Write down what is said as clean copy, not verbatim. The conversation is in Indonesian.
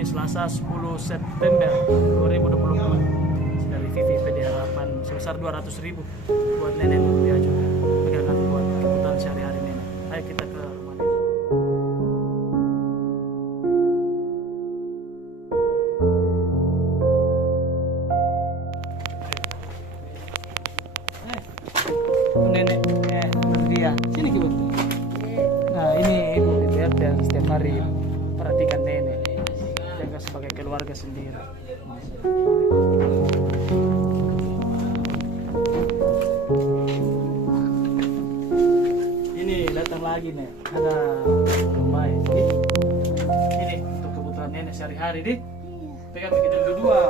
ini Selasa 10 September 2022 dari Vivi PD Harapan sebesar 200.000 buat nenek dia juga pegangan buat kebutuhan sehari-hari nenek. Ayo kita ke rumah nenek. Nenek dia sini Ibu. Nah ini Ibu BBR dan setiap hari perhatikan nenek, jaga sebagai keluarga sendiri. Ini datang lagi nih, ada rumah ini untuk kebutuhan nenek sehari-hari, di pegang kita berdua.